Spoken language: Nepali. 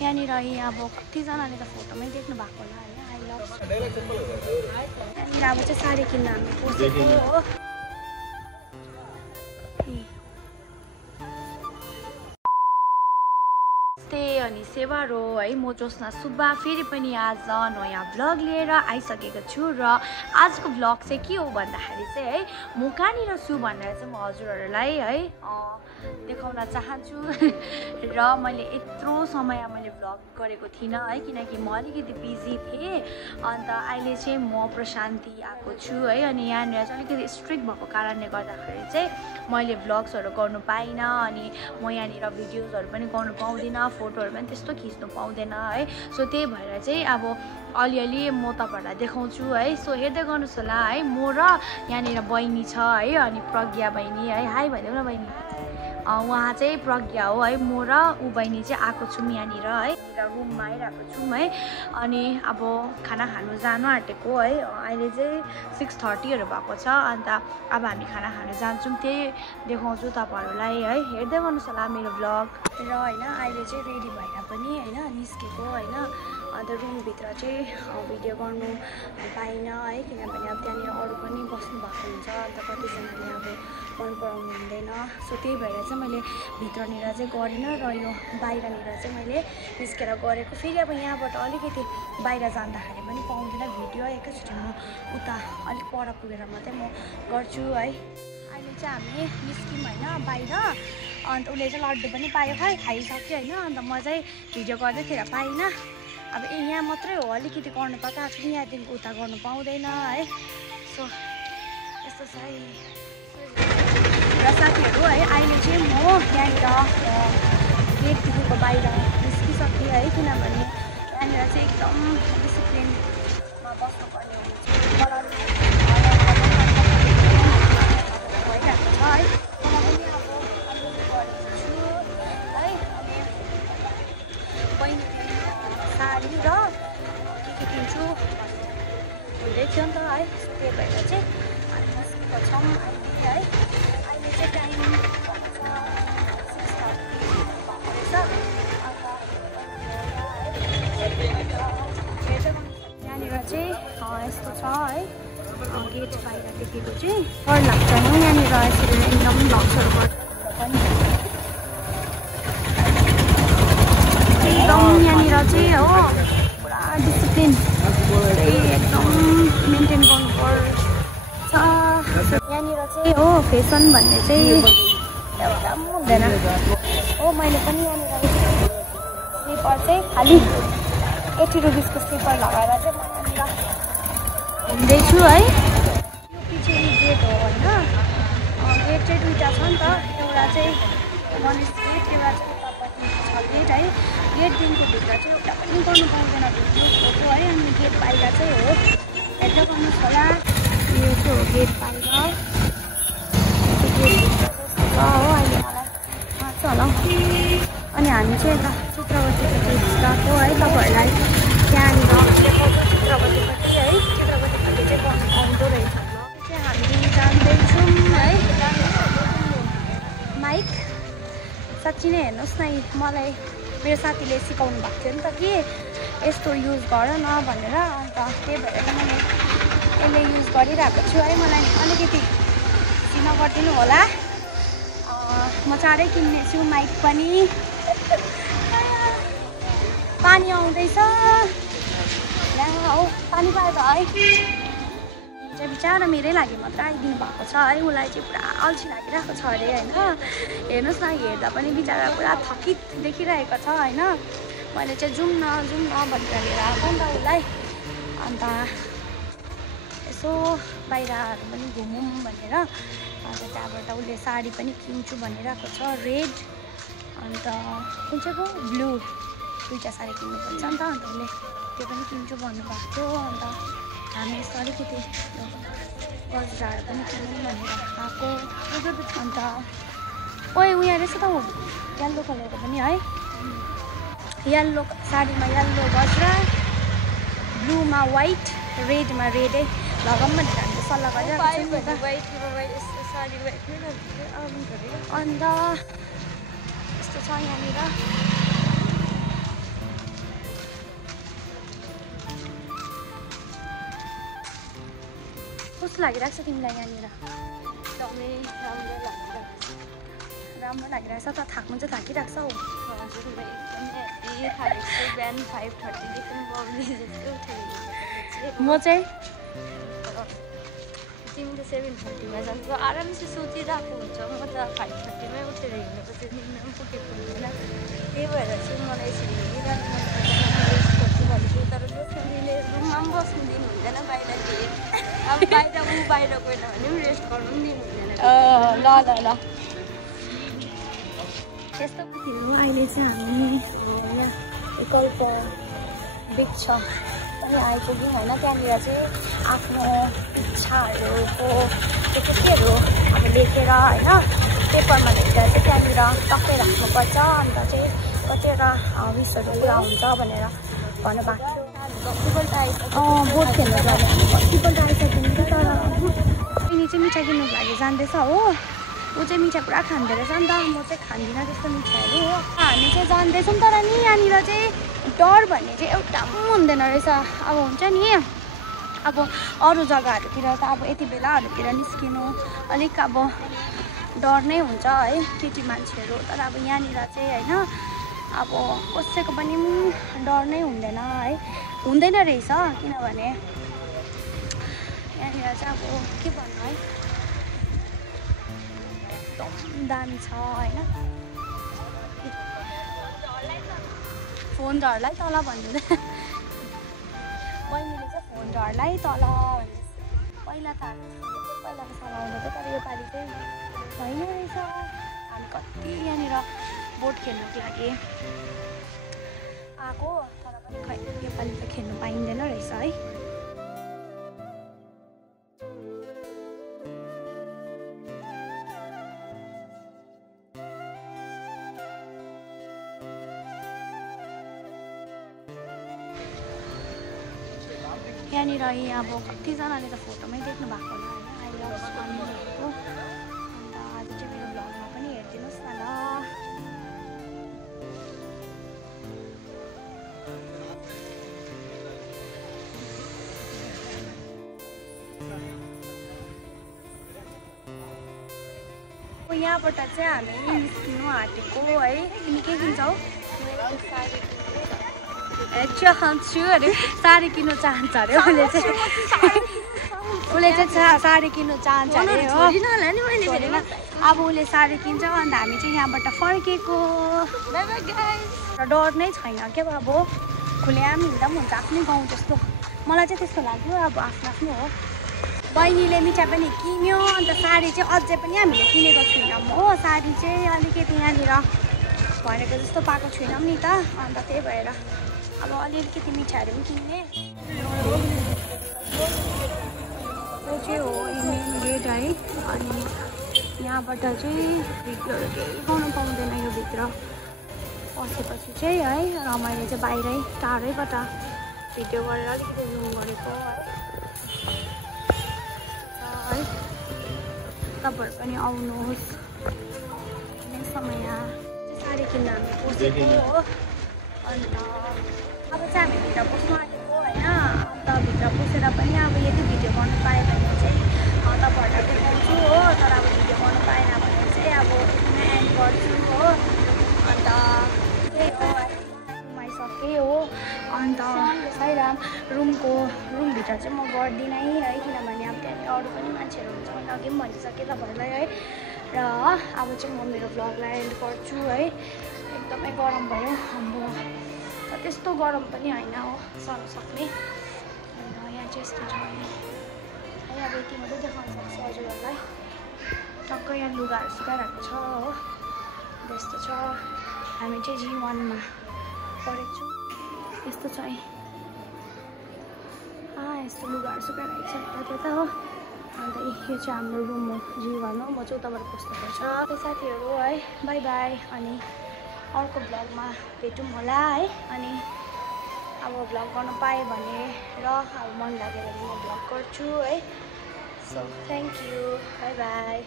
यहाँनिर अब कतिजनाले त फोटोमै देख्नु भएको होला होइन आई लभ यहाँनिर अब चाहिँ साडी किन्न हामी पसेको हो अनि सेवा रो है म ज्योत्सना सुब्बा फेरि पनि आज नयाँ भ्लग लिएर आइसकेको छु र आजको भ्लग चाहिँ के हो भन्दाखेरि चाहिँ है म कहाँनिर छु भनेर चाहिँ म हजुरहरूलाई है देखाउन चाहन्छु र मैले यत्रो समय मैले भ्लग गरेको थिइनँ है किनकि म अलिकति बिजी थिएँ अन्त अहिले चाहिँ म प्रशान्ति आएको छु है अनि यहाँनिर चाहिँ अलिकति स्ट्रिक्ट भएको कारणले गर्दाखेरि चाहिँ मैले भ्लग्सहरू गर्नु पाइनँ अनि म यहाँनिर भिडियोजहरू पनि गर्नु पाउँदिनँ फोटोहरू पनि त्यस्तो खिच्नु पाउँदैन है सो त्यही भएर चाहिँ अब अलिअलि म तपाईँहरूलाई देखाउँछु है सो हेर्दै गर्नुहोस् होला है म र यहाँनिर बहिनी छ है अनि प्रज्ञा बहिनी है हाई भनिदेऊ न बहिनी उहाँ चाहिँ प्रज्ञा हो है म र ऊ बहिनी चाहिँ आएको छौँ यहाँनिर है रुममा आइरहेको छौँ है अनि अब खाना खानु जानु आँटेको है अहिले चाहिँ 6:30हरू भएको छ अन्त अब हामी खाना खानु जान्छौँ त्यही देखाउँछु तपाईँहरूलाई है हेर्दै गर्नुहोस् होला मेरो भ्लग र होइन अहिले चाहिँ रेडी भएर पनि होइन निस्केको होइन अन्त रुमभित्र चाहिँ भिडियो गर्नु पाइनँ है किनभने अब त्यहाँनिर अरू पनि बस्नु भएको हुन्छ अन्त कतिजनाले अब मन पराउनु हुँदैन सो त्यही भएर चाहिँ मैले भित्रनिर चाहिँ गरिनँ र यो बाहिरनिर चाहिँ मैले निस्केर गरेको फेरि अब यहाँबाट अलिकति बाहिर जाँदाखेरि पनि पाउँदैन भिडियो एकैचोटि म उता अलिक पर पुगेर मात्रै म गर्छु है अहिले चाहिँ हामी निस्क्यौँ होइन बाहिर अन्त उसले चाहिँ लड्डु पनि पायो खाइसक्यो होइन अन्त म चाहिँ भिडियो गर्दैखेर पाइनँ अब यहाँ मात्रै हो अलिकति गर्नु पर्छ फेरि यहाँदेखिको उता गर्नु पाउँदैन है सो यस्तो छ है र साथीहरू है अहिले चाहिँ म यहाँनिर गेटदेखिको बाहिर निस्किसकेँ है किनभने यहाँनिर चाहिँ एकदम डिसिप्लिनमा बस्नुपर्ने हुन्छ भइरहेको छ है मलाई पनि अब गरेको छु है अनि बहिनी साडी र के किन्छु हुँदै थियो नि त है त्यही भएर चाहिँ हामी निस्केको छौँ अहिले है अहिले चाहिँ टाइम भएको छ 6:30 यहाँनिर चाहिँ यस्तो छ है गेट बाहिर देखेको चाहिँ डर लाग्छ नि यहाँनिर यसरी एकदम भ्लग्सहरू गर्दा पनि एकदम यहाँनिर चाहिँ हो पुरा डिसिप्लिन एकदम मेन्टेन गर्नुपर्छ यहाँनिर चाहिँ हो फेसन भन्ने चाहिँ एउटा पनि हुँदैन हो मैले पनि यहाँनिर स्लिपर चाहिँ खालि 80 रुपिसको स्लिपर लगाएर चाहिँ म यहाँनिर हिँड्दैछु है यो पछि गेट हो होइन गेट चाहिँ दुईवटा छ नि त एउटा चाहिँ गणेश गेट एउटा चाहिँ उतापट्टि छ गेट है गेटदेखिको भित्र चाहिँ एउटा पनि गर्नु पाउँदैन भिडियो फोटो है अनि गेट बाहिर चाहिँ हो हेर्दै गर्नुहोस् होला यो चाहिँ हो गेट बाहिर हो अहिले मलाई थाहा छ होला अनि हामी चाहिँ यता चित्रवतीको गेट गएको है तपाईँहरूलाई त्यहाँनिर चित्रवतीपट्टि है चित्रवतीपट्टि चाहिँ गर्नु पाउँदो रहेछ चाहिँ हामी जाँदैछौँ है माइक साँच्ची नै हेर्नुहोस् न मलाई मेरो साथीले सिकाउनु भएको थियो नि त कि यस्तो युज गर न भनेर अन्त त्यही भएर चाहिँ मैले यसले युज गरिरहेको छु है मलाई अलिकति चिन गरिदिनु होला म चाँडै किन्नेछु माइक पनि पानी आउँदैछ हो पानी पायो त है चाहिँ बिचारा मेरै लागि मात्र आइदिनु भएको छ है उसलाई चाहिँ पुरा अल्छी लागिरहेको छ अरे होइन हेर्नुहोस् न हेर्दा पनि बिचारा पुरा थकित देखिरहेको छ होइन मैले चाहिँ जाउँ न भनेर लिएर आएको नि त उसलाई अन्त यसो बाहिरहरू पनि घुमौँ भनेर अन्त त्यहाँबाट उसले साडी पनि किन्छु भनिरहेको छ रेड अन्त कुन चाहिँको ब्लू दुईवटा साडी किन्नुपर्छ नि त अन्त उसले त्यो पनि किन्छु भन्नुभएको थियो अन्त हामी यस्तो अलिकति गजराहरू पनि किनौँ भनेर आएको अन्त ओए उयो रहेछ त येल्लो कलरको पनि है येल्लो साडीमा येल्लो गजरा ब्लूमा वाइट रेडमा रेडै लगाऊँ भनेर हामीले सल्लाह गरिरहेको अन्त यस्तो छ यहाँनिर कस्तो लागिरहेको छ तिमीलाई यहाँनिर? एकदमै राम्रो लागिरहेछ त? थाक्नु चाहिँ थाकिरहेको छ हौ। हजुर म एकदमै हेभी थाकेको छु। बिहान 5:30 देखि बब्ली जस्तो उठेर म चाहिँ तिमी त 7:30मा जान्छौ आरामसे सोचिरहेको हुन्छ। म त 5:30मै उठेर हिँडेको चाहिँ निन्द्रा पनि पुगेको हुँदैन। त्यही भएर चाहिँ मलाई यसरी हिँडिरहनु मन पर्दैन। रेस्ट गर्छु भनेको तर जोसले रुममा पनि बस्नु दिनु हुँदैन। बाहिर लिएर अब बाहिर गएन भने पनि रेस्ट गर्नु पनि दिनु हुँदैन। ल यस्तो खेल्नु अहिले चाहिँ हामी यहाँ विकल्प वृक्ष पनि आइपुग्यौँ होइन। त्यहाँनिर चाहिँ आफ्नो इच्छाहरूको केहरू अब लेखेर होइन पेपरमा लेखेर चाहिँ त्यहाँनिर टक्कै राख्नुपर्छ। अन्त चाहिँ कतिवटा विसहरू पुरा हुन्छ भनेर भन्नुभएको थियो। बोट खेल्नु जानु कतिपल्ट आइसक्यो नि तर बहिनी चाहिँ मिठाई किन्नुको लागि जाँदैछ हो। ऊ चाहिँ मिठाई पुरा खाँदो रहेछ नि त। म चाहिँ खाँदिनँ त्यस्तो मिठाईहरू हो। हामी चाहिँ जाँदैछौँ तर नि यहाँनिर चाहिँ डर भन्ने चाहिँ एउटा पनि हुँदैन रहेछ। अब हुन्छ नि अब अरू जग्गाहरूतिर त अब यति बेलाहरूतिर निस्किनु अलिक अब डर नै हुन्छ है केटी मान्छेहरू। तर अब यहाँनिर चाहिँ होइन अब कसैको पनि डर नै हुँदैन है। हुँदैन रहेछ किनभने यहाँनिर चाहिँ अब के भन्नु है एकदम दामी छ होइन। फोन झरलाई तल भन्दैन बहिनीले चाहिँ फोन झरलाई तल भन्दैछ। पहिला त पहिलाको चलाउँदा थियो तर योपालि चाहिँ होइन रहेछ। हामी कति यहाँनिर बोट खेल्नुको लागि आएको तर पनि खै योपालि त खेल्नु पाइँदैन रहेछ है। यहाँनिर अब कतिजनाले त फोटोमै देख्नु भएको होला होइन। अहिले भनेको अन्त आज चाहिँ मेरो भ्लगमा पनि हेरिदिनुहोस् न ल। यहाँबाट चाहिँ हामी निस्किनु आँटेको है। तिमी के किन्छौ? चाहन्छु अरे साडी किन्नु चाहन्छ अरे उसले चाहिँ साडी किन्नु चाहन्छ अरे हो। अब उसले साडी किन्छ अन्त हामी चाहिँ यहाँबाट फर्केको। र डर नै छैन क्या अब खुलेआम हिँड्दा पनि हुन्छ आफ्नै गाउँ जस्तो। मलाई चाहिँ त्यस्तो लाग्यो। अब आफ्नो आफ्नो हो। बहिनीले मिठाई पनि किन्यो अन्त साडी चाहिँ अझै पनि हामीले किनेको छैनौँ हो। साडी चाहिँ अलिकति यहाँनिर भनेको जस्तो पाएको छैनौँ नि त। अन्त त्यही भएर अब अलिकति मिठाईहरू पनि किन्ने। यो चाहिँ हो मेन गेट है। अनि यहाँबाट चाहिँ भिडियोहरू केही गर्नु पाउँदैन यो भित्र पसेपछि चाहिँ है। र मैले चाहिँ बाहिरै टाढैबाट भिडियो गरेर अलिकति जुम गरेको है। तपाईँहरू पनि आउनुहोस् कुनै समय साडी किन्न हामी पसेको हो। अन्त अब चाहिँ हामी भित्र पस्नु आँटेको होइन। अन्त भित्र पसेर पनि अब यदि भिडियो गर्नु पाएँ भने चाहिँ तपाईँहरूलाई देखाउँछु हो। तर अब भिडियो गर्नु पाएन भने चाहिँ अब यतिमै एन्ड गर्छु हो। अन्त त्यही हो घुमाइसकेँ हो। अन्त साइराम रुमभित्र चाहिँ म गर्दिनँ है किनभने अब त्यहाँनिर अरू पनि मान्छेहरू हुन्छ भने अघि पनि भनिसकेँ तपाईँहरूलाई है। र अब चाहिँ म मेरो भ्लगलाई एन्ड गर्छु है। एकदमै गरम भयो हाम्रो त त्यस्तो गरम पनि होइन हो सहन सक्ने। अन्त यहाँ चाहिँ यस्तो छ है। अब यति मात्रै देखाउन सक्छु हजुरहरूलाई। टक्क यहाँ लुगाहरू सुकाइरहेको छ हो। त्यस्तो छ। हामी चाहिँ G1मा पढेको छौँ। यस्तो छ है। यस्तो लुगाहरू सुकाइरहेको छ त्यता हो। अन्त यो चाहिँ हाम्रो रुम हो G1 हो। म चाहिँ उताबाट पस्नुपर्छ। साथीहरू है बाई बाई। अनि अर्को भ्लगमा भेटौँ होला है। अनि अब भ्लग गर्न पाएँ भने र अब मन लाग्यो भने म भ्लग गर्छु है। So thank you by by.